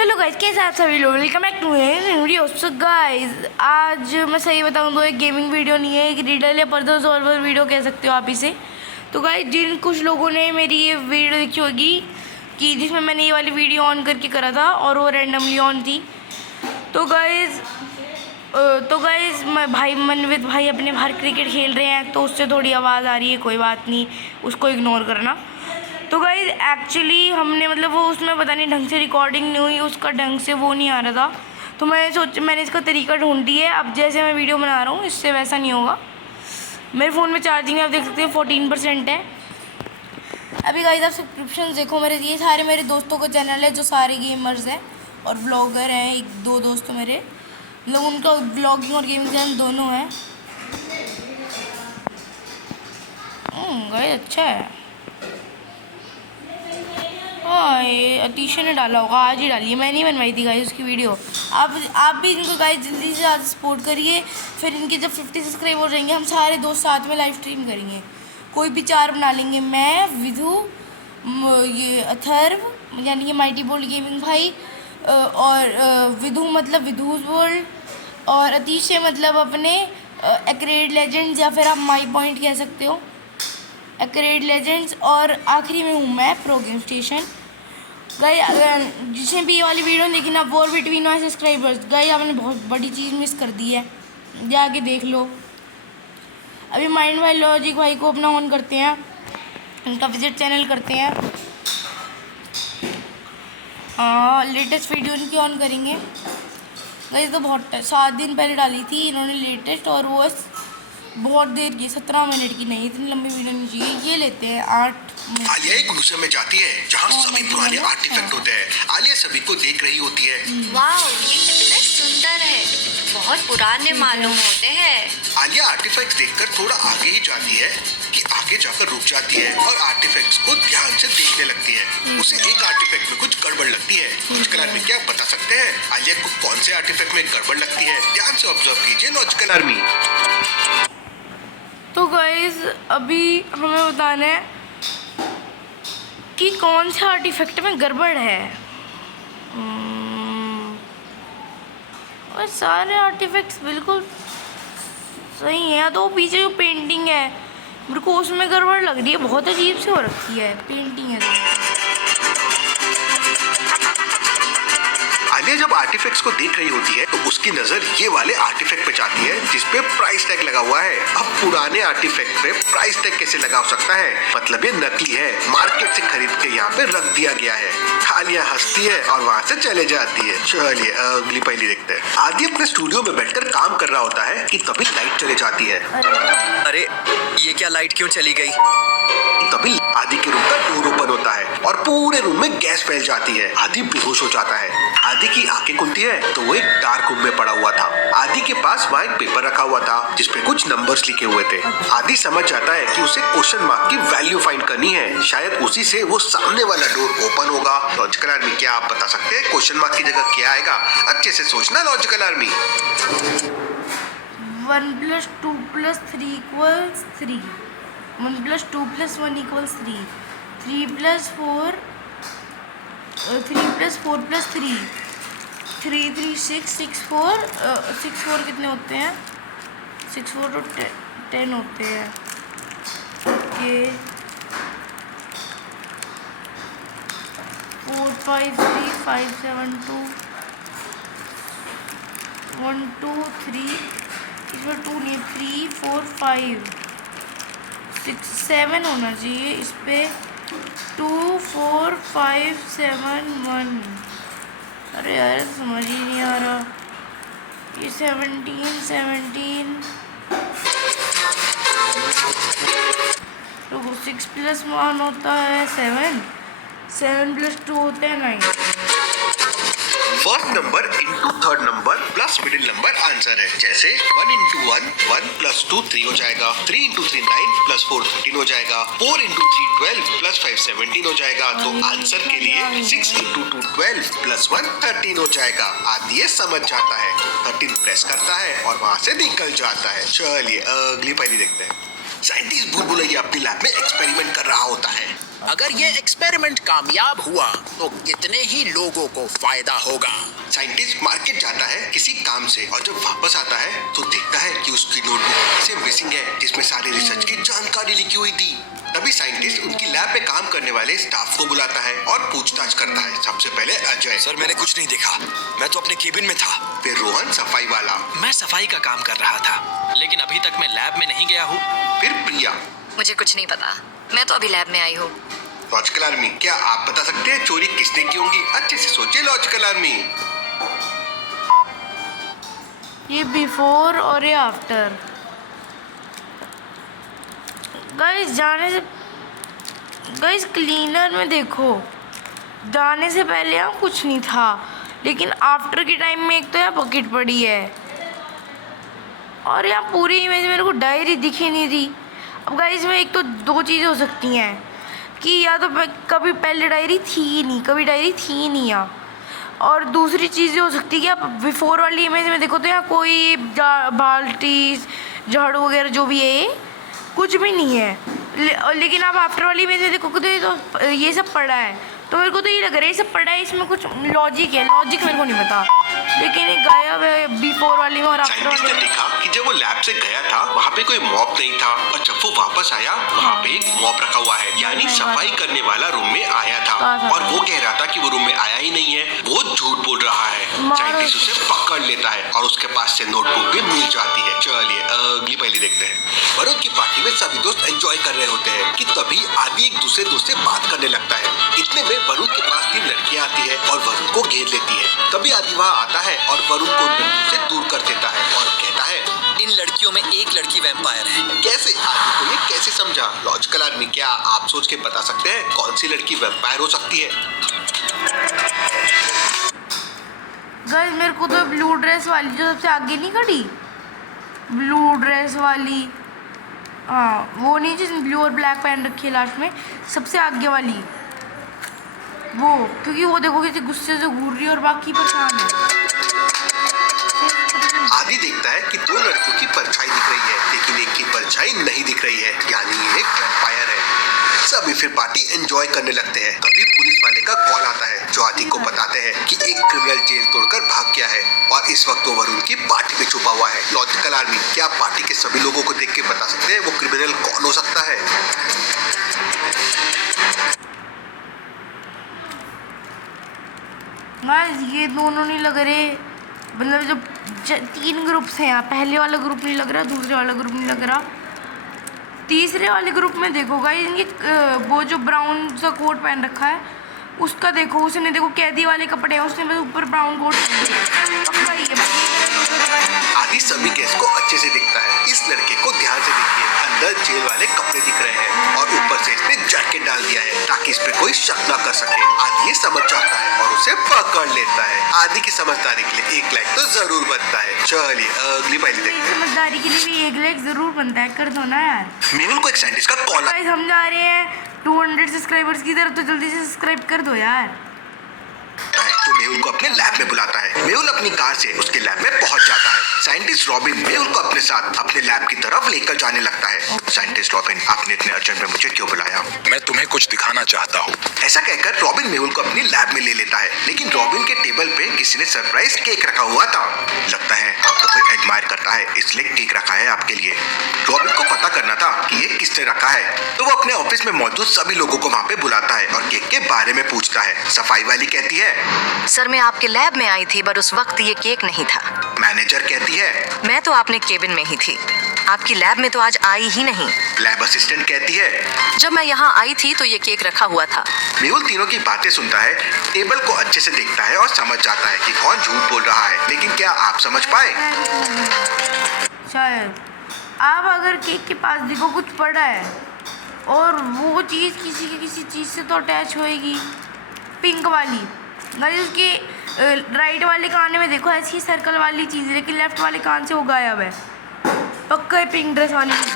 चलो गाइस, कैसे आप सभी लोग, welcome back to video. So guys, आज मैं सही बताऊं तो एक गेमिंग वीडियो नहीं है, एक रिडल या पजल सॉल्वर वीडियो कह सकते हो आप इसे। तो गाइस, जिन कुछ लोगों ने मेरी ये वीडियो देखी होगी कि जिसमें मैंने ये वाली वीडियो ऑन करके करा था और वो रैंडमली ऑन थी। तो गाइस मैं भाई मनवित भाई अपने बाहर क्रिकेट खेल रहे हैं, तो उससे थोड़ी आवाज़ आ रही है, कोई बात नहीं, उसको इग्नोर करना। तो गाइस एक्चुअली हमने मतलब वो उसमें पता नहीं ढंग से रिकॉर्डिंग नहीं हुई, उसका ढंग से वो नहीं आ रहा था। तो मैंने इसका तरीका ढूंढ दिया है। अब जैसे मैं वीडियो बना रहा हूँ इससे वैसा नहीं होगा। मेरे फ़ोन में चार्जिंग आप देख सकते हो 14% है। अभी गाइस आप सब्सक्रिप्शन देखो, ये सारे मेरे दोस्तों का चैनल है जो सारे गेमर्स हैं और ब्लॉगर हैं। एक दो दोस्त मेरे, मतलब उनका ब्लॉगिंग और गेमिंग चैनल दोनों हैं। गाइस अच्छा है। हाँ, ये अतीशा ने डाला होगा, आज ही डाली है, मैंने ही बनवाई थी गाइस उसकी वीडियो। आप भी इनको गाइस जल्दी से ज़्यादा सपोर्ट करिए। फिर इनके जब 50 सब्सक्राइबर हो जाएंगे, हम सारे दोस्त साथ में लाइव स्ट्रीम करेंगे। कोई भी 4 बना लेंगे, मैं, विधु, ये अथर्व यानी कि माइटी बोल्ड गेमिंग भाई, और विधु मतलब विधुज वर्ल्ड, और अतीश मतलब अपने एक्रेड लेजेंड्स, या फिर आप माई पॉइंट कह सकते हो, एक्रेड लेजेंड्स। और आखिरी में हूँ मैं, प्रो गेम स्टेशन। गाइस जिसने भी ये वाली वीडियो देखी ना, war between my subscribers, guys आपने बहुत बड़ी चीज़ मिस कर दी है, जाके देख लो। अभी माइंड भाई लॉजिक भाई को अपना ऑन करते हैं, उनका विजिट चैनल करते हैं। लेटेस्ट वीडियो इनकी ऑन करेंगे। गाइस तो बहुत 7 दिन पहले डाली थी इन्होंने लेटेस्ट, और वो बहुत देर की, 17 मिनट की, नहीं इतनी लंबी वीडियो नहीं चाहिए। ये लेते हैं 8 मिनट। आलिया एक म्यूजियम में जाती है जहाँ सभी पुराने आर्टिफैक्ट होते हैं। आलिया सभी को देख रही होती है। वाओ, ये कितने सुंदर है, बहुत पुराने मालूम होते हैं। आलिया आर्टिफैक्ट्स देखकर थोड़ा आगे ही जाती है कि आगे जाकर रुक जाती है और आर्टिफैक्ट्स को ध्यान से देखने लगती है। उसे एक आर्टिफैक्ट में कुछ गड़बड़ लगती है। लॉजिकल आर्मी क्या बता सकते हैं आलिया को कौन से आर्टिफैक्ट में गड़बड़ लगती है? ध्यान से ऑब्जर्व कीजिए लॉजिकल आर्मी। तो गाइस अभी हमें बताना है कि कौन से आर्टिफैक्ट में गड़बड़ है। और सारे आर्टिफैक्ट्स बिल्कुल सही हैं। तो पीछे जो पेंटिंग है मेरे को उसमें गड़बड़ लग रही है, बहुत अजीब से हो रखी है पेंटिंग है। आलिया जब आर्टिफैक्ट्स को देख रही होती है तो उसकी नजर ये वाले आर्टिफैक्ट पे जाती है जिसपे प्राइस टैग लगा हुआ है। अब पुराने आर्टिफैक्ट पे प्राइस टैग कैसे लगा हो सकता है? मतलब ये नकली है, मार्केट से खरीद के यहाँ पे रख दिया गया है। आलिया हंसती है और वहाँ से चले जाती है। चलिए अगली पहली देखते हैं। आदि अपने स्टूडियो में बैठकर काम कर रहा होता है कि तभी लाइट चली जाती है। अरे ये क्या, लाइट क्यों चली गई? तभी आदि के रूम का डोर ओपन होता है और पूरे रूम में गैस फैल जाती है। आदि बेहोश हो जाता है। आदि की आंखें खुलती है तो वो एक डार्क रूम में पड़ा हुआ था। आदि के पास वहाँ एक पेपर रखा हुआ था जिसपे कुछ नंबर्स लिखे हुए थे। आदि समझ जाता है कि उसे क्वेश्चन मार्क की वैल्यू फाइंड करनी है, शायद उसी से वो सामने वाला डोर ओपन होगा। लॉजिकल आर्मी क्या आप बता सकते हैं क्वेश्चन मार्क की जगह क्या आएगा? अच्छे से सोचना लॉजिकल आर्मी। 1 + 2 + 3 = 3, 1 + 2 + 1 = 3, 3 + 4 + 3, 3 3 6 6 4 6 4 कितने होते हैं? 6 4 तो 10 होते हैं। ओके, 4 5 3 5 7 2 1 2 3, इसमें 2 नहीं, 3 4 5 6 7 होना चाहिए इस पे। 2 4 5 7 1। अरे यार समझ ही नहीं आ रहा। ये 17 17 तो 6 + 1 होता है 7, 7 + 2 होते हैं 9। First number into third number plus middle number answer है। जैसे 1 × 1 1 + 2 3 हो जाएगा, 3 × 3 9 + 4 13 हो जाएगा, 4 × 3 12 + 5 17 हो जाएगा। तो आंसर के लिए 6 × 2 12 + 1 13 हो जाएगा। आदि ये समझ जाता है, 13 प्रेस करता है और वहाँ से निकल जाता है। चलिए अगली पहली देखते हैं। साइंटिस्ट भूल भुलैया अपनी लैब में एक्सपेरिमेंट कर रहा होता है। अगर ये एक्सपेरिमेंट कामयाब हुआ तो कितने ही लोगों को फायदा होगा। साइंटिस्ट मार्केट जाता है किसी काम से और जब वापस आता है तो देखता है कि उसकी नोटबुक से मिसिंग है जिसमें सारे रिसर्च की जानकारी लिखी हुई थी। तभी साइंटिस्ट उनकी लैब में काम करने वाले स्टाफ को बुलाता है और पूछताछ करता है। सबसे पहले अजय। सर मैंने कुछ नहीं देखा, मैं तो अपने केबिन में था। फिर रोहन सफाई वाला। मैं सफाई का काम कर रहा था, लेकिन अभी तक मैं लैब में नहीं गया हूँ। फिर प्रिया। मुझे कुछ नहीं पता, मैं तो अभी लैब में आई हूँ। लॉजिकल आर्मी, क्या आप बता सकते हैं चोरी किसने की होगी? अच्छे से सोचिए लॉजिकल आर्मी। ये बिफोर और ये आफ्टर। गाइस क्लीनर में देखो, जाने से पहले यहाँ कुछ नहीं था, लेकिन आफ्टर के टाइम में एक तो यहाँ बकेट पड़ी है और यहाँ पूरी इमेज मेरे को डायरी दिखी नहीं रही। अब गाइस में एक तो दो चीज़ें हो सकती हैं कि या तो कभी पहले डायरी थी ही नहीं, कभी डायरी थी ही नहीं यहाँ, और दूसरी चीज़ ये हो सकती है कि आप बिफोर वाली इमेज में देखो तो यहाँ कोई बाल्टी झाड़ू वगैरह जो भी है ये कुछ भी नहीं है, लेकिन आप आफ्टर वाली इमेज में देखोगे तो ये सब पड़ा है। तो मेरे को तो ये लग रहा है ये सब पड़ा है, इसमें कुछ लॉजिक है, लॉजिक मेरे को नहीं पता, लेकिन ये गायब है बिफोर वाली में और आफ्टर साइंटिस्ट वाली ने में। देखा कि जब वो लैब से गया था वहाँ पे कोई मॉप नहीं था और जब वो वापस आया वहाँ पे एक मॉप रखा हुआ है, यानी सफाई करने वाला रूम में आया था और वो कह रहा था कि वो रूम में आया ही नहीं है, वो झूठ बोल रहा है। साइंटिस्ट उसे पकड़ लेता है और उसके पास से नोटबुक भी मिल जाती है। चलिए अगली पहली देखते हैं। वरुण की पार्टी में सभी दोस्त एंजॉय कर रहे होते हैं कि तभी आदि एक दूसरे दोस्त से बात करने लगता है। इतने में वरुण के पास 3 लड़कियां आती है और वरुण को घेर लेती है। तभी आदि वहाँ आता है और वरुण को लड़कियों से दूर कर देता है और कहता है इन लड़कियों में एक लड़की वैम्पायर है। कैसे? आदि को ये कैसे समझा? लॉजिकल आदमी, क्या आप सोच के बता सकते हैं कौन सी लड़की वैम्पायर हो सकती है? गाइस मेरे को तो ब्लू ड्रेस वाली जो सबसे आगे नहीं खड़ी, ब्लू ड्रेस वाली, हाँ वो नहीं जिसने ब्लू और ब्लैक पहन रखी है लास्ट में, सबसे आगे वाली वो, क्योंकि वो देखो किसी गुस्से से घूर रही है और बाकी परेशान है। आदि देखता है कि 2 लड़कियों की परछाई दिख रही है लेकिन एक की परछाई नहीं दिख रही है, यानी ये एक वैम्पायर है। सभी फिर पार्टी एंजॉय करने लगते हैं। तभी पुलिस वाले का कॉल आता है जो आदि को बताते हैं कि एक क्रिमिनल जेल तोड़कर भाग गया है और इस वक्त वो वरुण की पार्टी में छुपा हुआ है। लॉजिकल आर्मी, क्या आप पार्टी के सभी लोगों को देख के बता सकते हैं वो क्रिमिनल कौन हो सकता है? ये दोनों नहीं लग रहे, मतलब जो 3 ग्रुप्स हैं यहाँ, पहले वाला ग्रुप नहीं लग रहा, दूसरे वाला ग्रुप नहीं लग रहा, तीसरे वाले ग्रुप में देखो गाइस इनके वो जो ब्राउन सा कोट पहन रखा है उसका देखो, उसने देखो कैदी वाले कपड़े हैं, उसने बस ऊपर ब्राउन कोट पक्का ही है। आदि सभी केस को अच्छे से देखता है। इस लड़के को ध्यान से देखिए, अंदर जेल वाले कपड़े दिख रहे हैं और ऊपर से इसने जैकेट डाल दिया है ताकि इस पे कोई शक ना कर सके। आदि ये समझ जाता है और उसे पकड़ लेता है। आदि की समझदारी के लिए 1 लाइक तो जरूर बनता है। चलिए अगली पहली देखते हैं। समझदारी के लिए भी 1 लाइक जरूर बनता है, कर दो ना यार। मेहुल को एक साइंटिस्ट का कॉल गाइस हम जा रहे हैं 200 सब्सक्राइबर्स की तरफ, तो जल्दी से सब्सक्राइब कर दो यार। आता है तो मेहुल को अपने लैब में बुलाता है। मेहुल अपनी कार से उसके लैब में पहुंच जाता है। साइंटिस्ट रॉबिन मेहुल को अपने साथ अपने लैब की तरफ लेकर जाने लगता है। साइंटिस्ट रॉबिन, आपने इतने अर्जेंट में मुझे क्यों बुलाया? मैं तुम्हें कुछ दिखाना चाहता हूँ। ऐसा कहकर रॉबिन मेहुल को अपनी लैब में ले लेता है, लेकिन रॉबिन के टेबल पे किसी ने सरप्राइज केक रखा हुआ था। लगता है आपको कोई एडमायर करता है इसलिए केक रखा है आपके लिए। रॉबिन को पता करना था कि ये किसने रखा है, तो वो अपने ऑफिस में मौजूद सभी लोगों को वहाँ पे बुलाता है और केक के बारे में पूछता है। सफाई वाली कहती है सर मैं आपके लैब में आई थी पर उस वक्त ये केक नहीं था। मैनेजर कहती है मैं तो आपने केबिन में ही थी, आपकी लैब में तो आज आई ही नहीं। लैब असिस्टेंट कहती है जब मैं यहाँ आई थी तो ये केक रखा हुआ था। मेहुल तीनों की बातें सुनता है, टेबल को अच्छे से देखता है और समझ जाता है कि कौन झूठ बोल रहा है, लेकिन क्या आप समझ पाए? शायद आप अगर केक के पास देखो कुछ पड़ा है और वो चीज़ किसी चीज़ से तो अटैच होएगी, पिंक वाली गाइस, उसके राइट वाले कान में देखो ऐसी सर्कल वाली चीज़, लेकिन लेफ्ट वाले कान से वो गायब है, पक्का है पिंक ड्रेस वाली चीज़।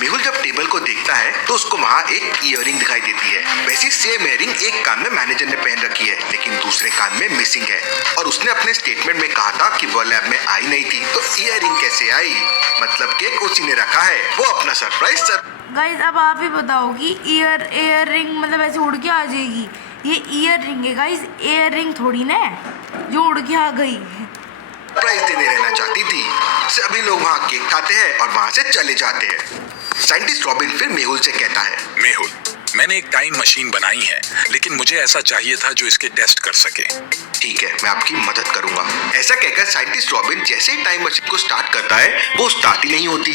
मेहुल जब टेबल को देखता है तो उसको वहाँ एक ईयरिंग दिखाई देती है। वैसी सेम ईयरिंग एक कान में मैनेजर ने पहन रखी है, लेकिन दूसरे दूसरे कान में मिसिंग है और उसने अपने स्टेटमेंट में कहा था कि वो लैब में आई नहीं थी, तो ईयरिंग कैसे आई? मतलब केक उसी ने रखा है, वो अपना सरप्राइज गाइस अब आप ही बताओ कि ईयर रिंग मतलब ऐसे उड़ के आ जाएगी? ये ईयर रिंग है गाइस, एयर रिंग थोड़ी ना है जो उड़ के आ गई। सरप्राइज देने रहना चाहती थी। सभी लोग वहाँ केक खाते हैं और वहाँ से चले जाते हैं। साइंटिस्ट रॉबिन फिर मेहुल से कहता है, मेहुल, मैंने एक टाइम मशीन बनाई है, लेकिन मुझे ऐसा चाहिए था जो इसके टेस्ट कर सके। ठीक है, मैं आपकी मदद करूंगा। ऐसा कहकर साइंटिस्ट रॉबिन जैसे ही टाइम मशीन को स्टार्ट करता है, वो स्टार्ट ही नहीं होती।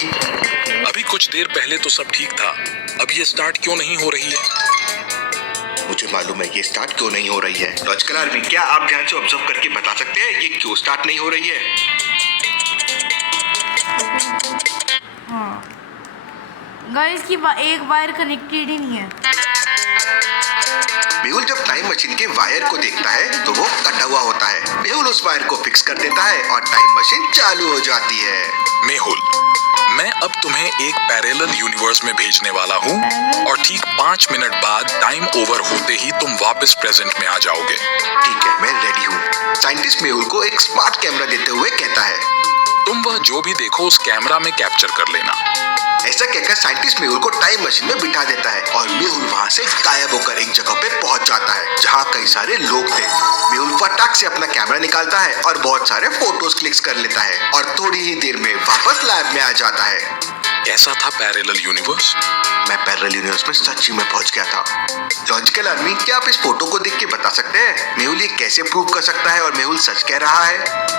अभी कुछ देर पहले तो सब ठीक था, अब ये स्टार्ट क्यों नहीं हो रही है? मुझे मालूम है ये स्टार्ट क्यों नहीं हो रही है। लॉजिकल आर्मी, क्या आप ध्यान से ऑब्जर्व करके बता सकते हैं ये क्यों स्टार्ट नहीं हो रही है? हाँ गाइस की एक वायर कनेक्टेड ही नहीं है। मेहुल जब टाइम मशीन के वायर को देखता है तो वो कटा हुआ होता है। मेहुल उस वायर को फिक्स कर देता है और टाइम मशीन चालू हो जाती है। मेहुल, मैं अब तुम्हें एक पैरेलल यूनिवर्स में भेजने वाला हूँ और ठीक 5 मिनट बाद टाइम ओवर होते ही तुम वापस प्रेजेंट में आ जाओगे। ठीक है, मैं रेडी हूँ। साइंटिस्ट मेहुल को एक स्मार्ट कैमरा देते हुए कहता है, तुम वह जो भी देखो उस कैमरा में कैप्चर कर लेना। ऐसा कहकर साइंटिस्ट मेहुल को टाइम मशीन में बिठा देता है और मेहुल वहाँ से गायब होकर एक जगह पे पहुँच जाता है जहाँ कई सारे लोग थे। मेहुल फटाक से अपना कैमरा निकालता है और बहुत सारे फोटोज क्लिक्स कर लेता है और थोड़ी ही देर में वापस लैब में आ जाता है। कैसा था पैरेलल यूनिवर्स? मैं पैरेलल यूनिवर्स में सच्ची में पहुंच गया था। लॉजिकल आर्मी, क्या आप इस फोटो को देख के बता सकते हैं मेहुल ये कैसे प्रूव कर सकता है और मेहुल सच कह रहा है?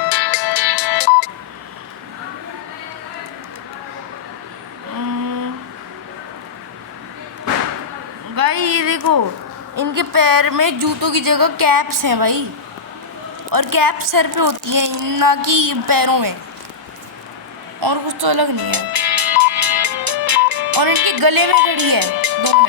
भाई ये देखो, इनके पैर में जूतों की जगह कैप्स हैं भाई, और कैप सर पे होती है ना कि पैरों में, और कुछ तो अलग नहीं है। और इनके गले में घड़ी है दोनों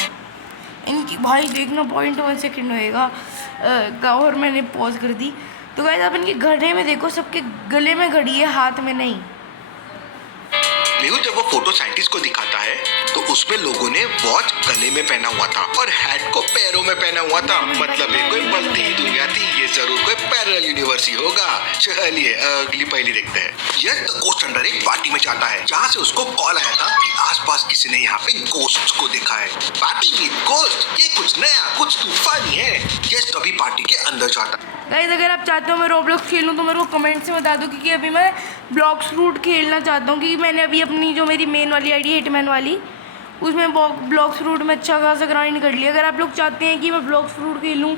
इनकी। भाई देखना 0.1 सेकेंड होएगा और मैंने पॉज कर दी। तो गाइस आप इनके गले में देखो, सबके गले में घड़ी है, हाथ में नहीं। मेहुल जब वो फोटो साइंटिस्ट को दिखाता है तो उसमें लोगों ने वॉच गले में पहना हुआ था और हैट को पैरों में पहना हुआ था। मतलब ये कोई बढ़ती ही दुनिया थी, ये जरूर कोई पैरेलल यूनिवर्स ही होगा। चलिए अगली पहेली देखते हैं। यह द गोस्ट हंटर एक पार्टी में जाता है जहाँ से उसको कॉल आया था कि आसपास किसी ने यहाँ पे गोस्ट्स को देखा है। पार्टी विद गोस्ट, ये कुछ नया, कुछ तूफानी है। यह तभी पार्टी के अंदर जाता है। गाइस अगर आप चाहते हो मैं रोब्लॉक्स खेलूँ तो मेरे को कमेंट से बता दो, क्योंकि अभी मैं ब्लॉक्स रूट खेलना चाहता हूँ, क्योंकि मैंने अभी अपनी जो मेरी मेन वाली आईडी हिटमैन वाली, उसमें ब्लॉक्स रूट में अच्छा खासा ग्राइंड कर लिया। अगर आप लोग चाहते हैं कि मैं ब्लॉक्स रूट खेलूँ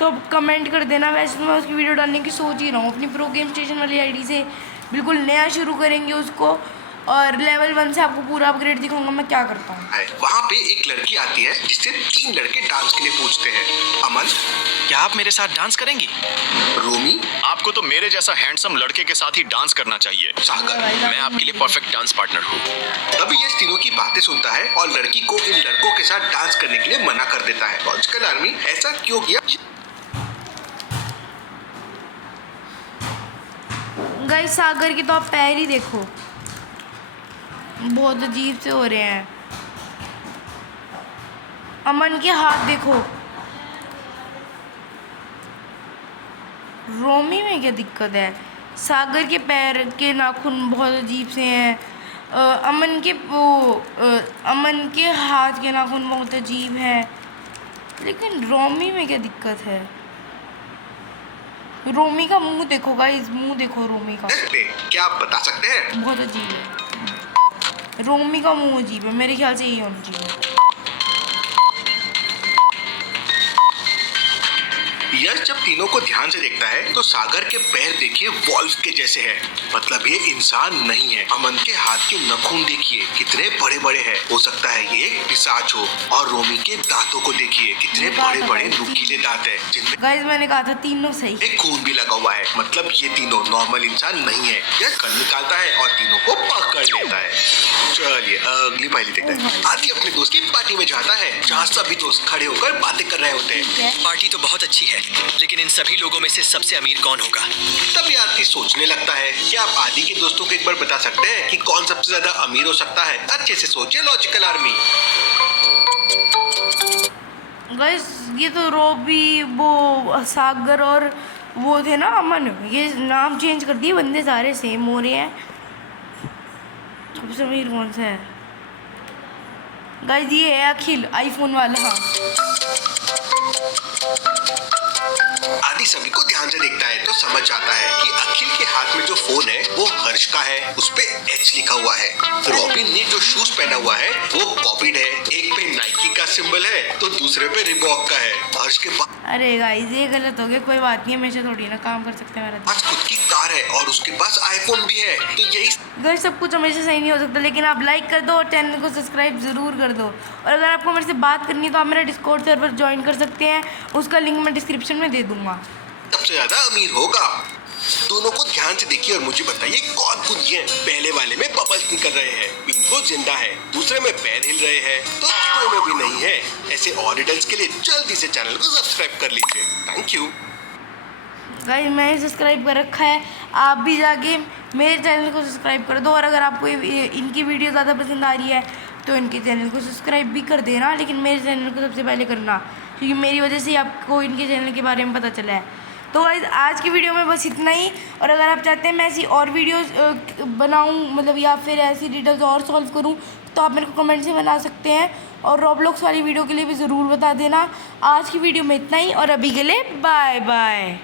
तो कमेंट कर देना। वैसे तो मैं उसकी वीडियो डालने की सोच ही रहा हूँ। अपनी प्रो गेम स्टेशन वाली आईडी से बिल्कुल नया शुरू करेंगे उसको, और लेवल 1 से आपको पूरा अपग्रेड दिखाऊंगा मैं क्या करता हूँ। वहाँ पे एक लड़की आती है जिससे 3 लड़के डांस के लिए पूछते हैं। अमन, क्या आप मेरे साथ डांस करेंगी? रोमी, आपको तो मेरे जैसा हैंडसम लड़के के साथ ही डांस करना चाहिए। सागर। मैं आपके लिए परफेक्ट डांस पार्टनर हूँ। तभी ये तीनों की बातें सुनता है और लड़की को इन लड़कों के साथ डांस करने के लिए मना कर देता है। लॉजिकल आर्मी, ऐसा क्यों किया? गाइस सागर के तो आप पैर ही देखो, बहुत अजीब से हो रहे हैं। अमन के हाथ देखो। रोमी में क्या दिक्कत है? सागर के पैर के नाखून बहुत अजीब से हैं। अमन के हाथ के नाखून बहुत अजीब हैं। लेकिन रोमी में क्या दिक्कत है? रोमी का मुंह देखो गाइस, मुंह देखो रोमी का, क्या आप बता सकते हैं? बहुत अजीब है। रोमी का मुंह अजीब है, मेरे ख्याल से यही होना चाहिए। यश जब तीनों को ध्यान से देखता है तो सागर के पैर देखिए वॉल्फ के जैसे हैं। मतलब ये इंसान नहीं है। अमन के हाथ के नाखून देखिए कितने बड़े बड़े हैं, हो सकता है ये पिशाच हो। और रोमी के दांतों को देखिए कितने बड़े बड़े नुकीले दांत हैं जिनमें गाइस मैंने कहा था तीनों सही। एक खून भी लगा हुआ है। मतलब ये तीनों नॉर्मल इंसान नहीं है। यश गन निकालता है और तीनों को पकड़ लेता है। चलिए अगली पहेली देखते हैं। आदि अपने दोस्त की पार्टी में जाता है जहाँ सभी दोस्त खड़े होकर बातें कर रहे होते हैं। पार्टी तो बहुत अच्छी है, लेकिन इन सभी लोगों में से सबसे अमीर कौन होगा? तभी आदि सोचने लगता है। क्या आप आदि के दोस्तों को एक बार बता सकते हैं कि कौन सबसे ज्यादा अमीर हो सकता है? अच्छे से सोचिए लॉजिकल आर्मी। गाइस ये तो रॉबी, वो सागर और वो थे ना अमन, ये नाम चेंज कर दिए, बंदे सारे सेम हो रहे हैं। सबसे अमीर कौन सा है गाइस? ये है अखिल, आईफोन वाला। आदि सभी को ध्यान से देखता है तो समझ जाता है कि अखिल के हाथ में जो फोन है वो हर्ष का है, उस पे एच लिखा हुआ है। रॉबिन ने जो शूज पहना हुआ है वो कॉपीड है, एक पे नाइकी का सिंबल है तो दूसरे पे रिबॉक का है। हर्ष के पास अरे गाइस ये गलत हो गया, कोई बात नहीं, हमेशा थोड़ी ना काम कर सकते हैं मेरा। खुद की कार है और उसके पास आईफोन भी है, तो यही गाइस सब कुछ हमेशा सही नहीं हो सकता, लेकिन आप लाइक कर दो और चैनल को सब्सक्राइब ज़रूर कर दो। और अगर आपको मेरे से बात करनी है तो आप मेरा डिस्कॉर्ड सर्वर ज्वाइन कर सकते हैं, उसका लिंक मैं डिस्क्रिप्शन में दे दूंगा। सबसे ज्यादा अमीर होगा। दोनों को ध्यान से देखिए और मुझे बताइए कौन पूंजी है। पहले वाले में बबल्स निकल रहे हैं, पिंको जिंदा है, दूसरे में पैर हिल रहे हैं, तो तीसरे में भी नहीं है। ऐसे और रिडल्स के लिए जल्दी से चैनल को सब्सक्राइब कर लीजिए। थैंक यू गाइस मैंने सब्सक्राइब कर रखा है, आप भी जाके मेरे चैनल को सब्सक्राइब कर दो। और अगर आपको इनकी वीडियो ज़्यादा पसंद आ रही है तो इनके चैनल को सब्सक्राइब भी कर देना, लेकिन मेरे चैनल को सबसे पहले करना, क्योंकि मेरी वजह से ही आपको इनके चैनल के बारे में पता चला है। तो गाइस आज की वीडियो में बस इतना ही। और अगर आप चाहते हैं मैं ऐसी और वीडियोस बनाऊं, मतलब या फिर ऐसी रिडल्स और सॉल्व करूं, तो आप मेरे को कमेंट से बता सकते हैं। और रॉब्लॉक्स वाली वीडियो के लिए भी ज़रूर बता देना। आज की वीडियो में इतना ही और अभी के लिए बाय बाय।